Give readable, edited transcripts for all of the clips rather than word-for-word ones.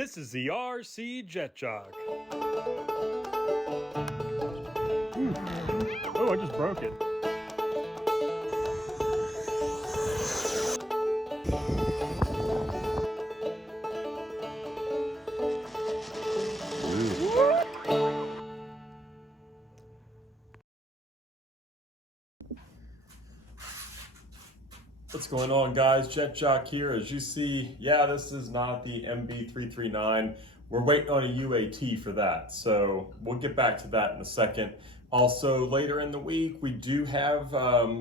This is the RC Jet Jog. Oh, I just broke it. What's going on, guys? Jet Jock here. As you see, yeah, this is not the MB339. We're waiting on a UAT for that, so we'll get back to that in a second. Also, later in the week, we do have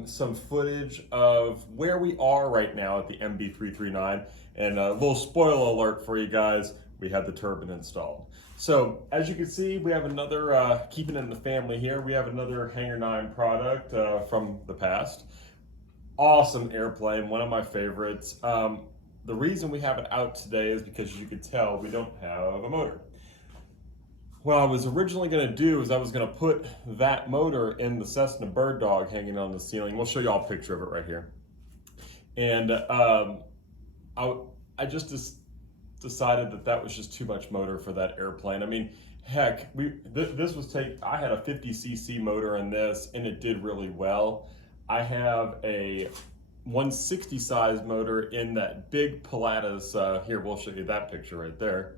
some footage of where we are right now at the MB339, and a little spoiler alert for you guys, we have the turbine installed. So, as you can see, we have another, keeping it in the family here, we have another Hangar 9 product from the past. Awesome airplane, one of my favorites. The reason we have it out today is because, as you can tell, we don't have a motor. What I was originally going to do is I was going to put that motor in the Cessna bird dog hanging on the ceiling. We'll show you all a picture of it right here. And I just decided that that was just too much motor for that airplane. I mean, heck, I had a 50cc motor in this, and it did really well. I have a 160 size motor in that big Pilatus. Here, we'll show you that picture right there.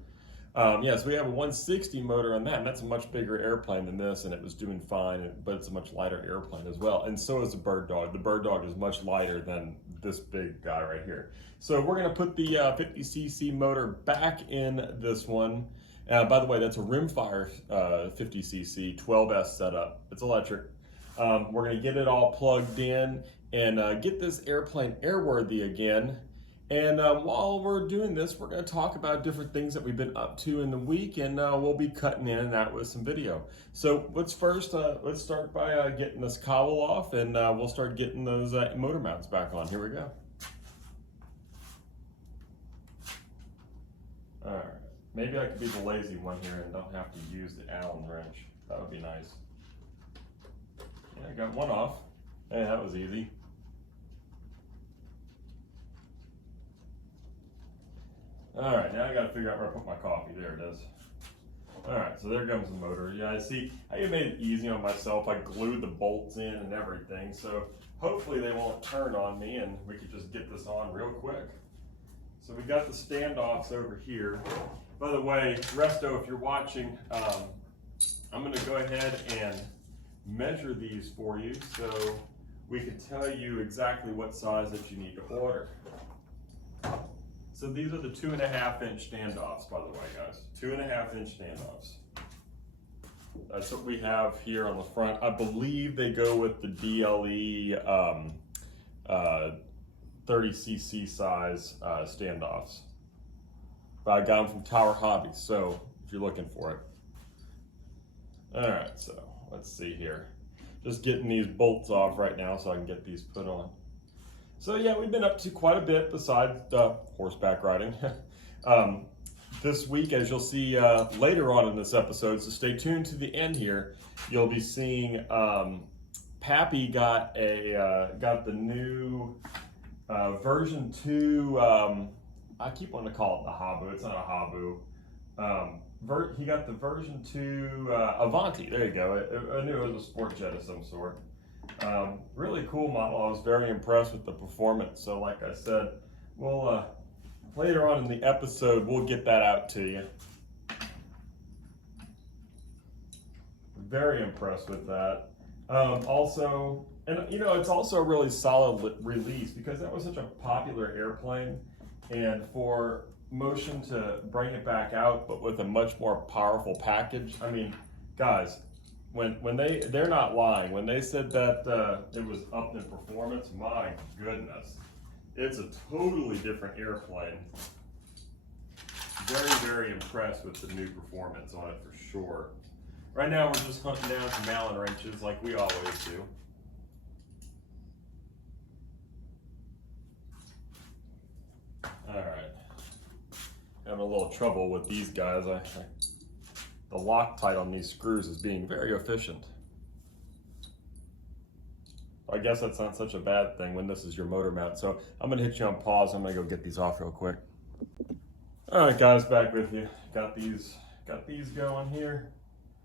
Yes, we have a 160 motor on that, and that's a much bigger airplane than this, and it was doing fine, but it's a much lighter airplane as well. And so is the bird dog. The bird dog is much lighter than this big guy right here. So we're gonna put the 50cc motor back in this one. By the way, that's a rimfire 50cc 12S setup. It's electric. We're going to get it all plugged in and get this airplane airworthy again. And while we're doing this, we're going to talk about different things that we've been up to in the week, and we'll be cutting in and out with some video. So let's start by getting this cowl off, and we'll start getting those motor mounts back on. Here we go. All right, maybe I could be the lazy one here and don't have to use the Allen wrench. That would be nice. I got one off. Hey, that was easy. All right, now I got to figure out where I put my coffee. There it is. All right, so there comes the motor. Yeah, I see. I made it easy on myself. I glued the bolts in and everything, so hopefully they won't turn on me, and we could just get this on real quick. So we got the standoffs over here. By the way, Resto, if you're watching, I'm going to go ahead and measure these for you so we can tell you exactly what size that you need to order. So these are the 2.5 inch standoffs, by the way, guys. 2.5 inch standoffs. That's what we have here on the front. I believe they go with the DLE 30cc size standoffs. But I got them from Tower Hobbies, so if you're looking for it. All right, so let's see here. Just getting these bolts off right now so I can get these put on. So yeah, we've been up to quite a bit besides horseback riding. This week, as you'll see later on in this episode, so stay tuned to the end here, you'll be seeing Pappy got the new version 2, I keep wanting to call it the Habu, it's not a Habu. He got the version 2 Avanti. There you go. I knew it was a sport jet of some sort. Really cool model. I was very impressed with the performance. So like I said, we'll later on in the episode, we'll get that out to you. Very impressed with that. Also, and you know, it's also a really solid release because that was such a popular airplane, and for Motion to bring it back out, but with a much more powerful package. I mean, guys, when they're not lying. When they said that it was up in performance, my goodness, it's a totally different airplane. Very, very impressed with the new performance on it for sure. Right now, we're just hunting down some Allen wrenches like we always do. All right. Having a little trouble with these guys. The Loctite on these screws is being very efficient. I guess that's not such a bad thing when this is your motor mount. So I'm gonna hit you on pause. I'm gonna go get these off real quick. All right, guys, back with you. Got these going here.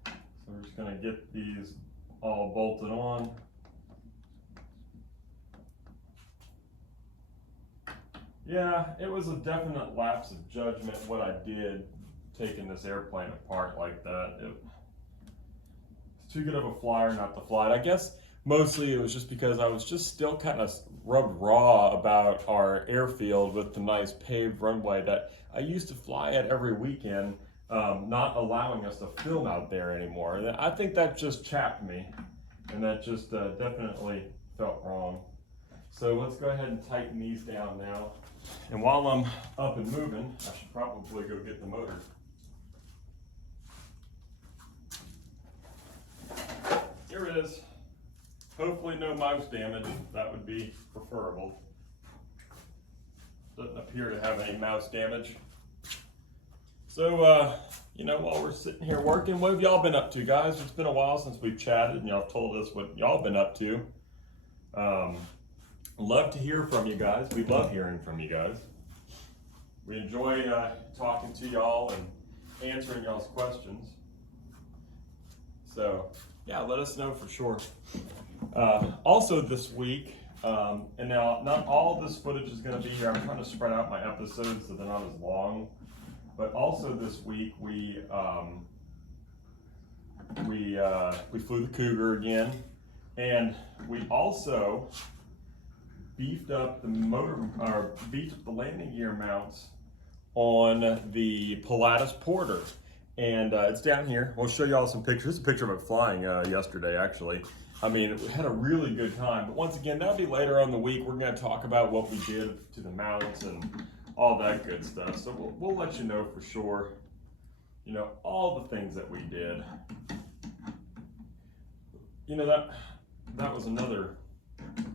So we're just gonna get these all bolted on. Yeah, it was a definite lapse of judgment what I did taking this airplane apart like that. It's too good of a flyer not to fly it. I guess mostly it was just because I was just still kind of rubbed raw about our airfield with the nice paved runway that I used to fly at every weekend, not allowing us to film out there anymore. And I think that just chapped me, and that just definitely felt wrong. So let's go ahead and tighten these down now. And while I'm up and moving, I should probably go get the motor. Here it is. Hopefully no mouse damage. That would be preferable. Doesn't appear to have any mouse damage. So, you know, while we're sitting here working, what have y'all been up to, guys? It's been a while since we've chatted and y'all told us what y'all been up to. Love to hear from you guys. We love hearing from you guys. We enjoy talking to y'all and answering y'all's questions. So, yeah, let us know for sure. Also this week, and now not all of this footage is going to be here. I'm trying to spread out my episodes so they're not as long. But also this week we flew the Cougar again, and we also beefed up the landing gear mounts on the Pilatus Porter. And it's down here. We'll show y'all some pictures. This is a picture of it flying yesterday, actually. I mean, we had a really good time. But once again, that'll be later on in the week. We're going to talk about what we did to the mounts and all that good stuff. So we'll let you know for sure, you know, all the things that we did. You know, that was another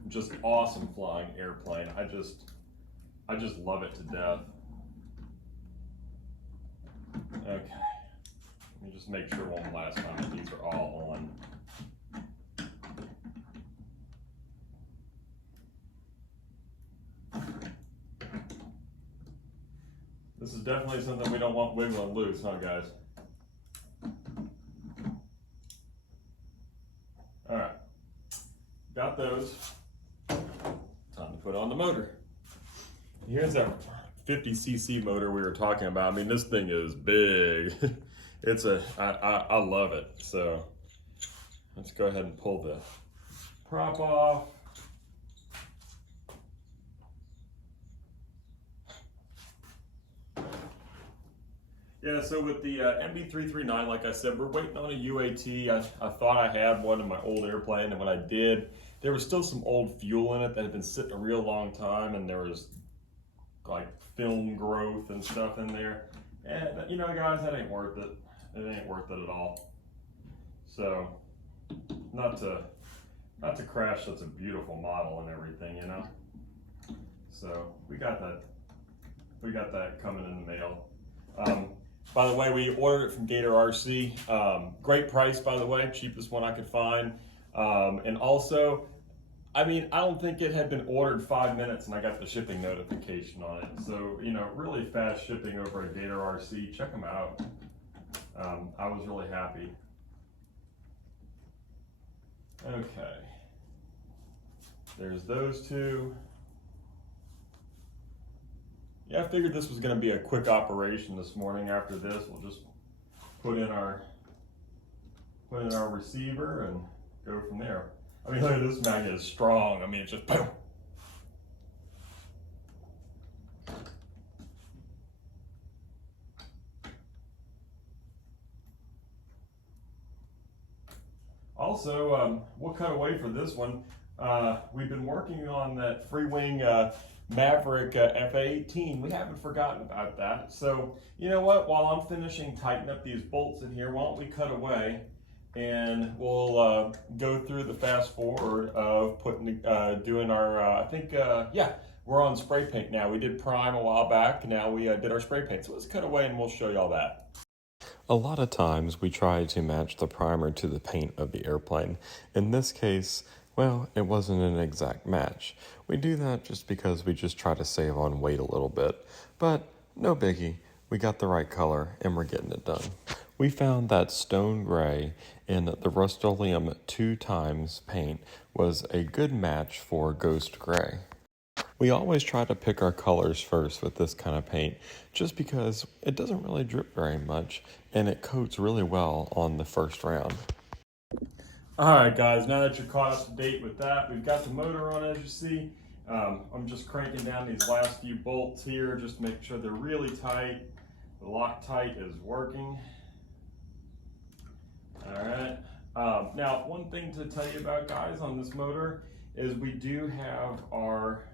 just awesome flying airplane. I just love it to death. Okay. Let me just make sure one last time that these are all on. This is definitely something we don't want wiggling loose, huh, guys? All right, got those. Time to put on the motor. Here's that 50cc motor we were talking about. I mean, this thing is big. I love it. So let's go ahead and pull the prop off. Yeah, so with the MB339, like I said, we're waiting on a UAT. I thought I had one in my old airplane, and when I did, there was still some old fuel in it that had been sitting a real long time, and there was like film growth and stuff in there. And you know, guys, that ain't worth it. It ain't worth it at all. So, not to crash such a beautiful model and everything, you know. So we got that coming in the mail. By the way, we ordered it from Gator RC. Great price, by the way, cheapest one I could find. And also, I mean, I don't think it had been ordered 5 minutes and I got the shipping notification on it. So, you know, really fast shipping over at Gator RC. Check them out. I was really happy. Okay. There's those two. Yeah, I figured this was going to be a quick operation this morning. After this, we'll just put in our receiver and go from there. I mean, look at this magnet is strong. I mean, it's just boom. Also, we'll cut away for this one. We've been working on that free wing Maverick F-18. We haven't forgotten about that. So, you know what? While I'm finishing tightening up these bolts in here, why don't we cut away and we'll go through the fast forward of doing our, I think, yeah, we're on spray paint now. We did prime a while back. Now we did our spray paint. So let's cut away and we'll show y'all that. A lot of times we try to match the primer to the paint of the airplane. In this case, well, it wasn't an exact match. We do that just because we just try to save on weight a little bit. But no biggie. We got the right color and we're getting it done. We found that stone gray in the Rust-Oleum 2x paint was a good match for ghost gray. We always try to pick our colors first with this kind of paint just because it doesn't really drip very much and it coats really well on the first round. Alright guys, now that you're caught up to date with that, we've got the motor on as you see. I'm just cranking down these last few bolts here just to make sure they're really tight. The Loctite is working. Alright, now one thing to tell you about guys on this motor is we do have our,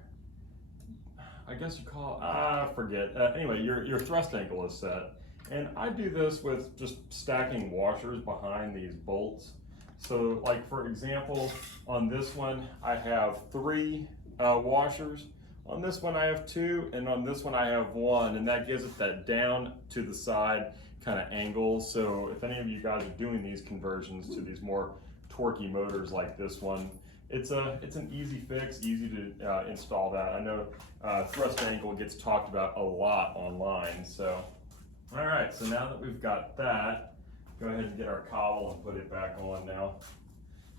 I guess you call it, forget. Anyway, your thrust angle is set. And I do this with just stacking washers behind these bolts. So like for example, on this one, I have 3 washers. On this one I have 2, and on this one I have 1, and that gives it that down to the side kind of angle. So if any of you guys are doing these conversions to these more torquey motors like this one, it's an easy fix, easy to install that. I know thrust angle gets talked about a lot online. So, all right, so now that we've got that, go ahead and get our cowl and put it back on now.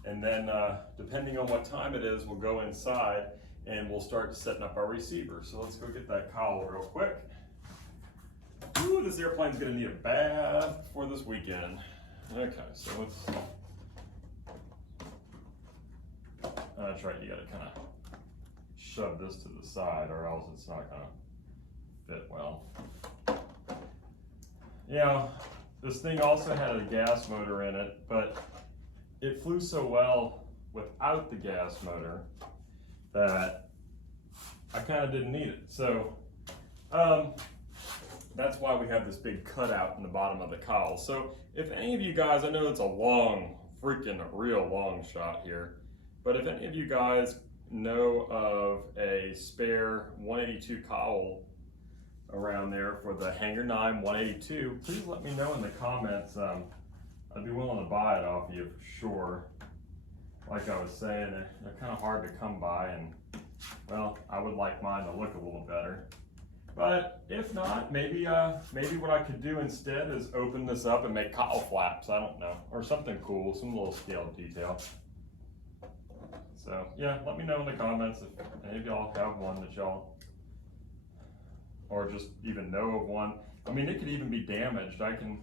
And then depending on what time it is, we'll go inside and we'll start setting up our receiver. So let's go get that cowl real quick. Ooh, this airplane's gonna need a bath for this weekend. Okay, so let's, that's right, you gotta kind of shove this to the side or else it's not gonna fit well. You know, this thing also had a gas motor in it, but it flew so well without the gas motor that I kind of didn't need it. So that's why we have this big cutout in the bottom of the cowl. So if any of you guys, I know it's a long, freaking real long shot here, but if any of you guys know of a spare 182 cowl around there for the Hangar 9 182, please let me know in the comments. I'd be willing to buy it off you for sure. Like I was saying, they're kind of hard to come by, and well, I would like mine to look a little better. But if not, maybe what I could do instead is open this up and make cowl flaps, I don't know, or something cool, some little scaled detail. So yeah, let me know in the comments if any of y'all have one that y'all, or just even know of one. I mean, it could even be damaged. I can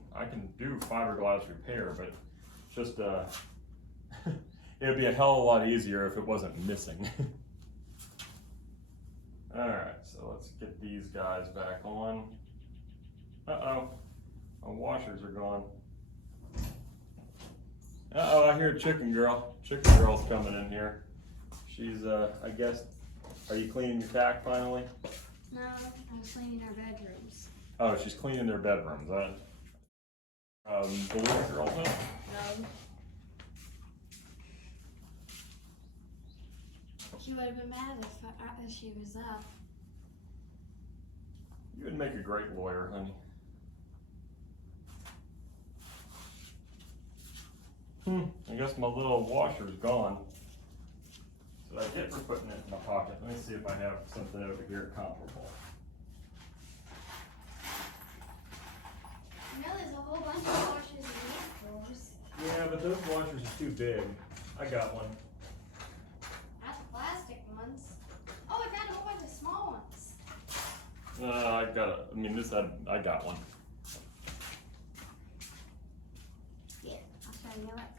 do fiberglass repair, but just it would be a hell of a lot easier if it wasn't missing. All right, so let's get these guys back on. Uh-oh, my washers are gone. Uh-oh, I hear Chicken Girl. Chicken Girl's coming in here. She's, I guess, are you cleaning your tack finally? No, I'm cleaning our bedrooms. Oh, she's cleaning their bedrooms, huh? The little girl, huh? No. She would have been mad if she was up. You would make a great lawyer, honey. I guess my little washer's gone. So I get for putting it in my pocket. Let me see if I have something over here comparable. You know, there's a whole bunch of washers in these drawers. Yeah, but those washers are too big. I got one. Not the plastic ones. Oh, I found a whole bunch of small ones. I got one. Yeah, I'll show you what.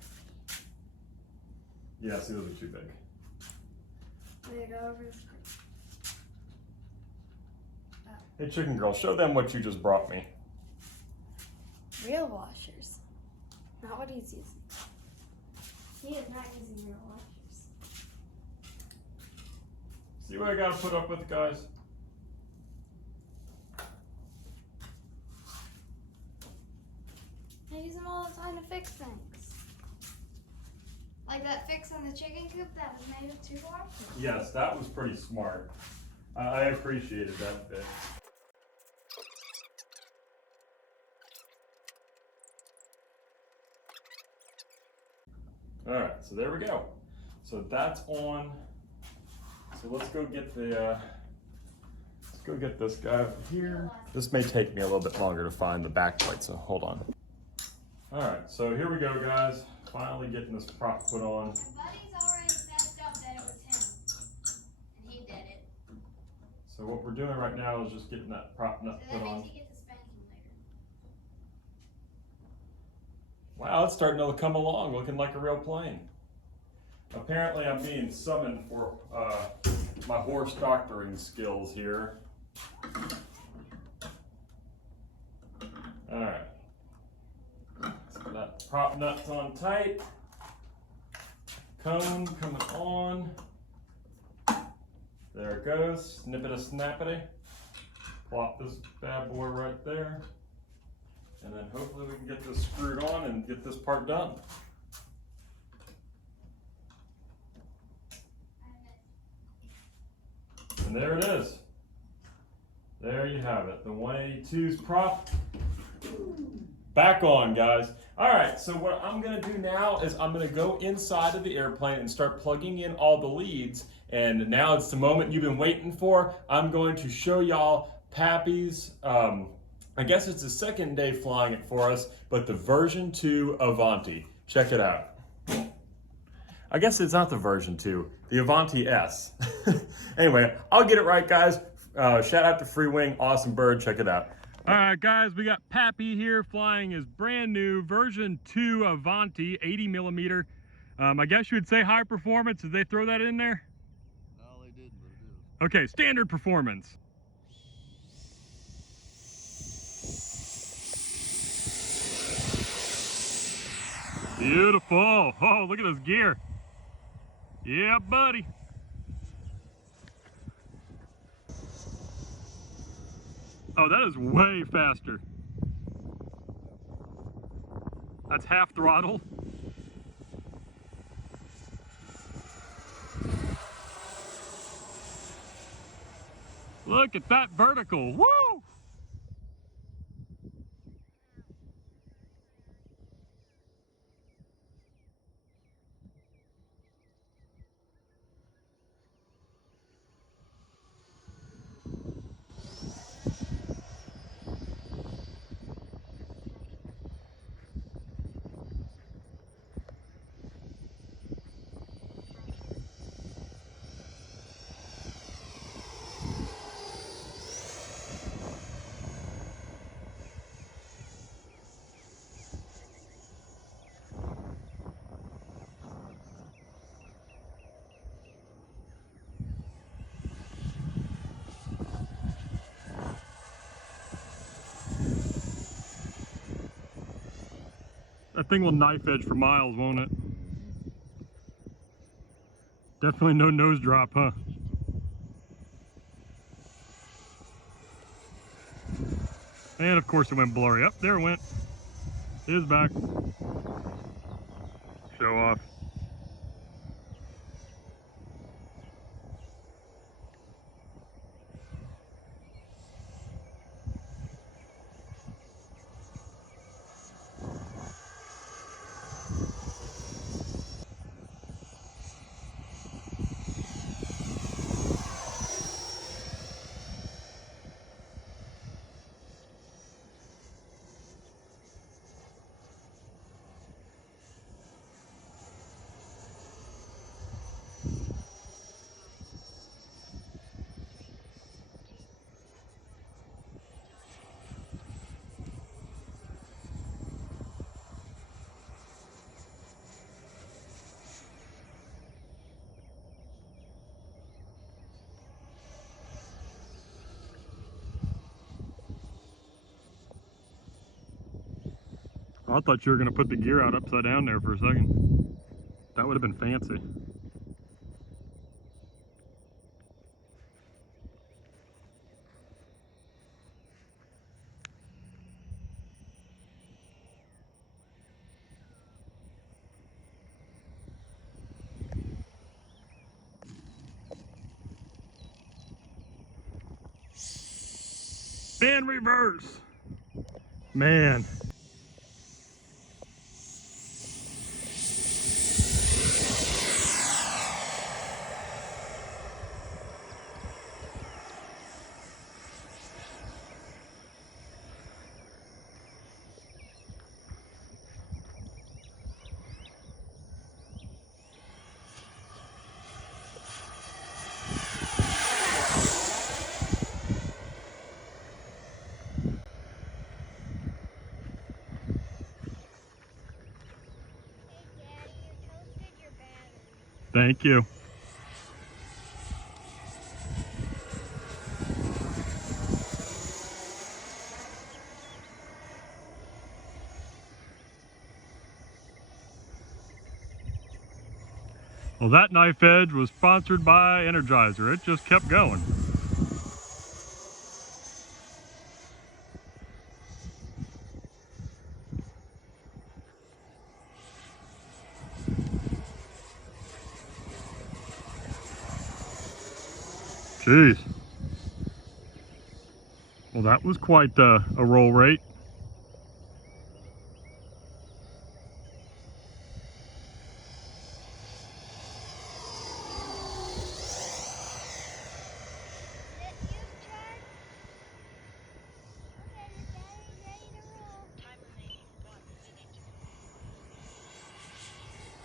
Yeah, see, those are too big. I'm gonna go over this. Hey, Chicken Girl, show them what you just brought me. Real washers. Not what he's using. He is not using real washers. See what I gotta put up with, guys? I use them all the time to fix things. Like that fix on the chicken coop that was made of 2 washers. Yes, that was pretty smart. I appreciated that bit. All right, so there we go. So that's on. So let's go get the go get this guy over here. This may take me a little bit longer to find the back plate, so hold on. All right, so here we go, guys. Finally getting this prop put on. Buddy's already messed up that it was him, and he did it. So what we're doing right now is just getting that prop nut So that put on. means he gets a spanking later. Wow, it's starting to come along, looking like a real plane. Apparently I'm being summoned for my horse doctoring skills here. All right. So that prop nut's on tight. Cone coming on. There it goes, snippety snappity. Plop this bad boy right there. And then hopefully we can get this screwed on and get this part done. And there it is. There you have it. The 182's prop back on, guys. All right, so what I'm gonna do now is I'm gonna go inside of the airplane and start plugging in all the leads. And now it's the moment you've been waiting for. I'm going to show y'all Pappy's, I guess it's the second day flying it for us, but the version 2 Avanti. Check it out. I guess it's not the version 2, the Avanti S. Anyway, I'll get it right, guys. Shout out to Free Wing, awesome bird, check it out. All right, guys, we got Pappy here flying his brand new version 2 Avanti 80 millimeter. I guess you would say high performance. Did they throw that in there? No, they didn't, but it is. Okay, standard performance. Beautiful. Oh, look at this gear. Yeah, buddy. Oh, that is way faster. That's half throttle. Look at that vertical. Woo! That thing will knife edge for miles, won't it? Definitely no nose drop, huh? And of course it went blurry. Up there it went. It is back. Show off. I thought you were going to put the gear out upside down there for a second. That would have been fancy. And reverse. Man. Thank you. Well, that knife edge was sponsored by Energizer. It just kept going. Jeez. Well, that was quite a roll rate.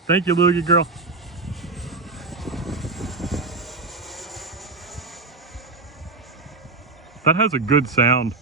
Thank you, Loogie girl. That has a good sound.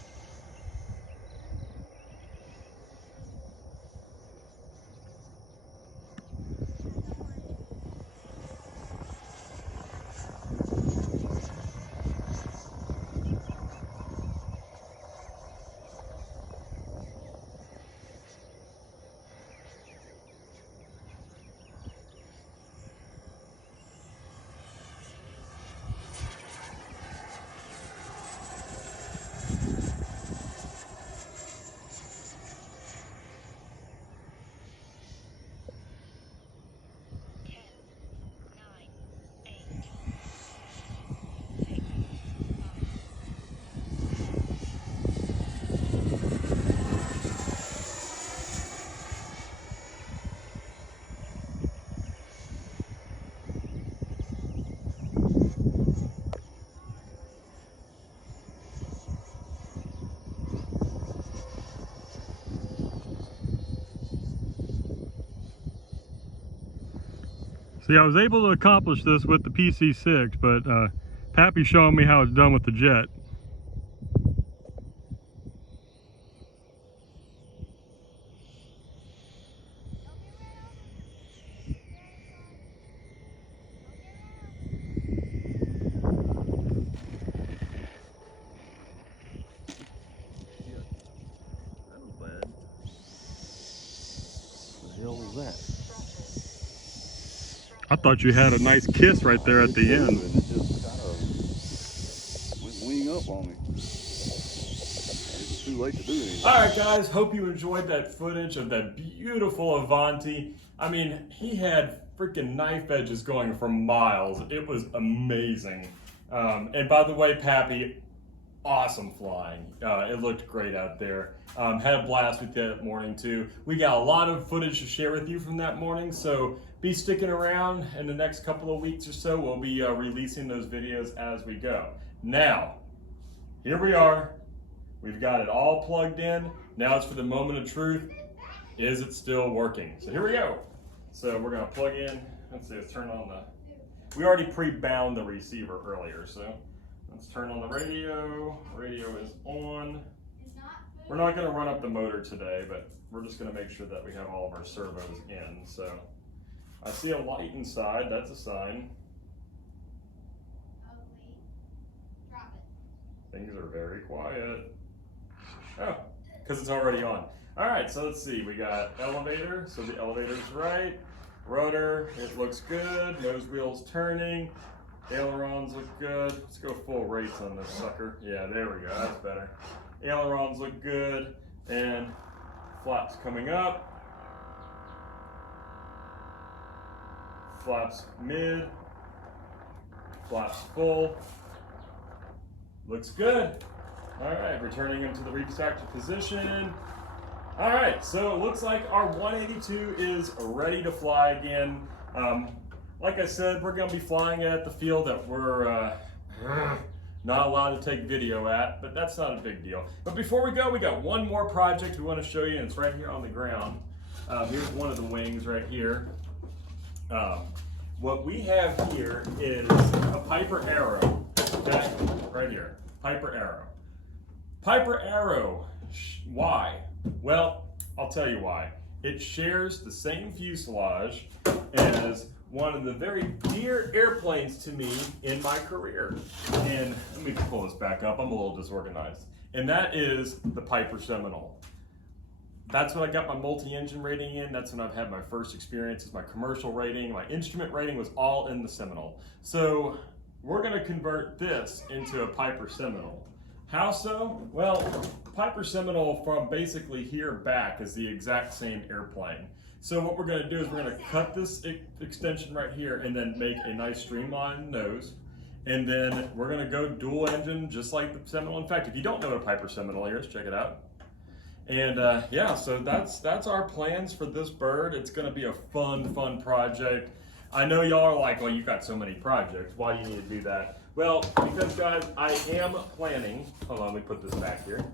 See, I was able to accomplish this with the PC-6, but Pappy's showing me how it's done with the jet. That was bad. What the hell was that? I thought you had a nice kiss right there at the end. And it just kind of went wing up on me. It's too late to do anything. All right, guys, hope you enjoyed that footage of that beautiful Avanti. I mean, he had freaking knife edges going for miles. It was amazing. And by the way, Pappy, awesome flying. It looked great out there. Had a blast with that morning too. We got a lot of footage to share with you from that morning, so be sticking around. In the next couple of weeks or so, we'll be releasing those videos as we go. Now, here we are. We've got it all plugged in. Now it's for the moment of truth. Is it still working? So here we go. So we're gonna plug in. Let's see, let's turn on the, we already pre-bound the receiver earlier, so let's turn on the radio. Radio is on. We're not gonna run up the motor today, but we're just gonna make sure that we have all of our servos in. So I see a light inside, that's a sign. Things are very quiet. Oh, because it's already on. All right, so let's see, we got elevator, so the elevator's right. Rotor, it looks good. Nose wheel's turning. Ailerons look good. Let's go full rates on this sucker. Yeah, there we go, that's better. Ailerons look good, and flaps coming up. Flaps mid. Flaps full. Looks good. All right, returning into the refractor position. All right, so it looks like our 182 is ready to fly again. Like I said, we're gonna be flying at the field that we're not allowed to take video at, but that's not a big deal. But before we go, we got one more project we want to show you, and it's right here on the ground. Here's one of the wings right here. What we have here is a Piper Arrow, okay? Right here, Piper Arrow. Piper Arrow, why? Well, I'll tell you why. It shares the same fuselage as one of the very dear airplanes to me in my career. And let me pull this back up, I'm a little disorganized. And that is the Piper Seminole. That's when I got my multi-engine rating in. That's when I've had my first experiences, my commercial rating, my instrument rating was all in the Seminole. So we're gonna convert this into a Piper Seminole. How so? Well, Piper Seminole from basically here back is the exact same airplane. So what we're gonna do is we're gonna cut this extension right here and then make a nice streamlined nose. And then we're gonna go dual engine just like the Seminole. In fact, if you don't know what a Piper Seminole is, check it out. And yeah, so that's our plans for this bird. It's gonna be a fun project. I know y'all are like, well, you've got so many projects. Why do you need to do that? Well, because guys, I am planning, hold on, let me put this back here.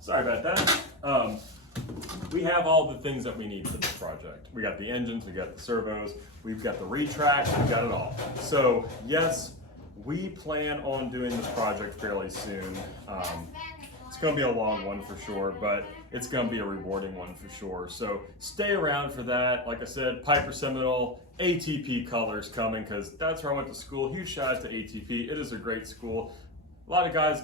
Sorry about that. We have all the things that we need for this project. We got the engines, we got the servos, we've got the retract, we've got it all. So yes, we plan on doing this project fairly soon. It's gonna be a long one for sure, but it's gonna be a rewarding one for sure. So stay around for that. Like I said, Piper Seminole, ATP colors coming, because that's where I went to school. Huge shout out to ATP, it is a great school. A lot of guys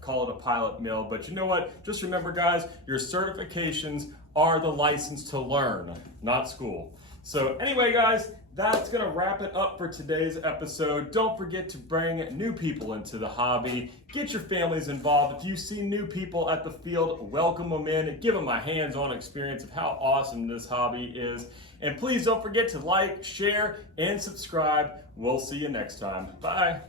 call it a pilot mill, but you know what? Just remember guys, your certifications are the license to learn, not school. So anyway guys, that's gonna wrap it up for today's episode. Don't forget to bring new people into the hobby. Get your families involved. If you see new people at the field, welcome them in and give them a hands-on experience of how awesome this hobby is. And please don't forget to like, share, and subscribe. We'll see you next time. Bye.